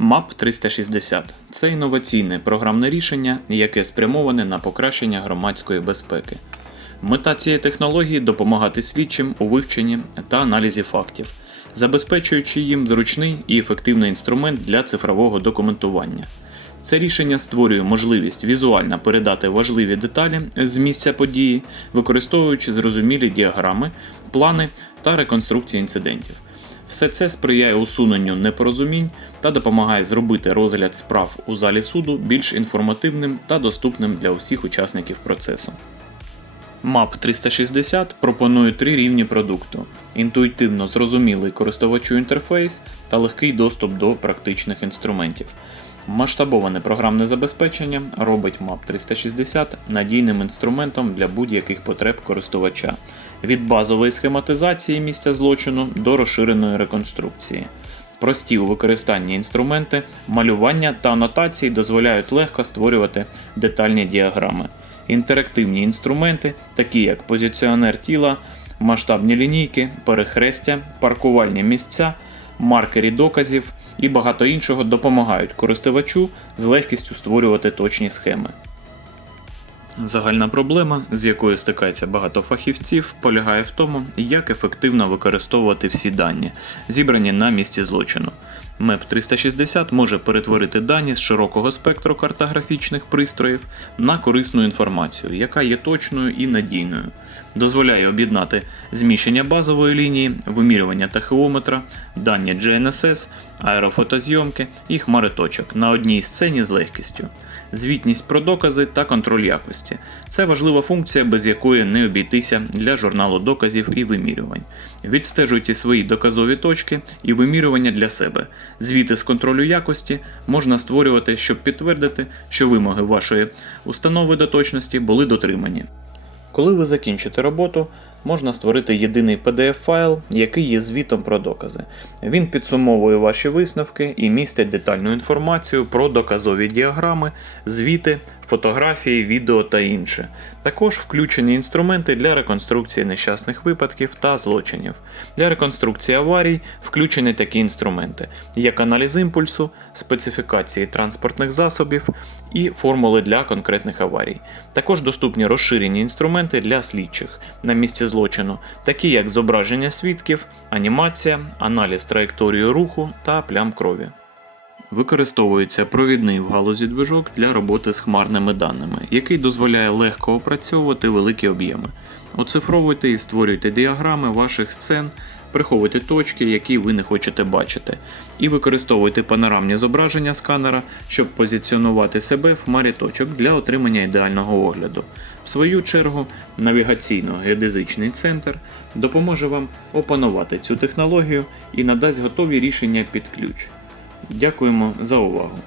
MAP 360 це інноваційне програмне рішення, яке спрямоване на покращення громадської безпеки. Мета цієї технології допомагати слідчим у вивченні та аналізі фактів, забезпечуючи їм зручний і ефективний інструмент для цифрового документування. Це рішення створює можливість візуально передати важливі деталі з місця події, використовуючи зрозумілі діаграми, плани та реконструкції інцидентів. Все це сприяє усуненню непорозумінь та допомагає зробити розгляд справ у залі суду більш інформативним та доступним для усіх учасників процесу. MAP 360 пропонує три рівні продукту: інтуїтивно зрозумілий користувачу інтерфейс та легкий доступ до практичних інструментів. Масштабоване програмне забезпечення робить MAP 360 надійним інструментом для будь-яких потреб користувача від базової схематизації місця злочину до розширеної реконструкції. Прості у використанні інструменти, малювання та анотації дозволяють легко створювати детальні діаграми. Інтерактивні інструменти, такі як позиціонер тіла, масштабні лінійки, перехрестя, паркувальні місця, маркері доказів і багато іншого допомагають користувачу з легкістю створювати точні схеми. Загальна проблема, з якою стикається багато фахівців, полягає в тому, як ефективно використовувати всі дані, зібрані на місці злочину. MEP 360 може перетворити дані з широкого спектру картографічних пристроїв на корисну інформацію, яка є точною і надійною. Дозволяє об'єднати зміщення базової лінії, вимірювання тахеометра, дані GNSS, аерофотозйомки і хмари точок на одній сцені з легкістю, звітність про докази та контроль якості. Це важлива функція, без якої не обійтися для журналу доказів і вимірювань. Відстежуйте свої доказові точки і вимірювання для себе. Звіти з контролю якості можна створювати, щоб підтвердити, що вимоги вашої установи до точності були дотримані. Коли ви закінчите роботу, можна створити єдиний PDF-файл, який є звітом про докази. Він підсумовує ваші висновки і містить детальну інформацію про доказові діаграми, звіти, фотографії, відео та інше. Також включені інструменти для реконструкції нещасних випадків та злочинів. Для реконструкції аварій включені такі інструменти, як аналіз імпульсу, специфікації транспортних засобів і формули для конкретних аварій. Також доступні розширені інструменти для слідчих на злочину, такі як зображення свідків, анімація, аналіз траєкторії руху та плям крові. Використовується провідний в галузі движок для роботи з хмарними даними, який дозволяє легко опрацьовувати великі об'єми. Оцифровуйте і створюйте діаграми ваших сцен, приховуйте точки, які ви не хочете бачити, і використовуйте панорамні зображення сканера, щоб позиціонувати себе в хмарі точок для отримання ідеального огляду. В свою чергу, навігаційно-геодезичний центр допоможе вам опанувати цю технологію і надасть готові рішення під ключ. Дякуємо за увагу!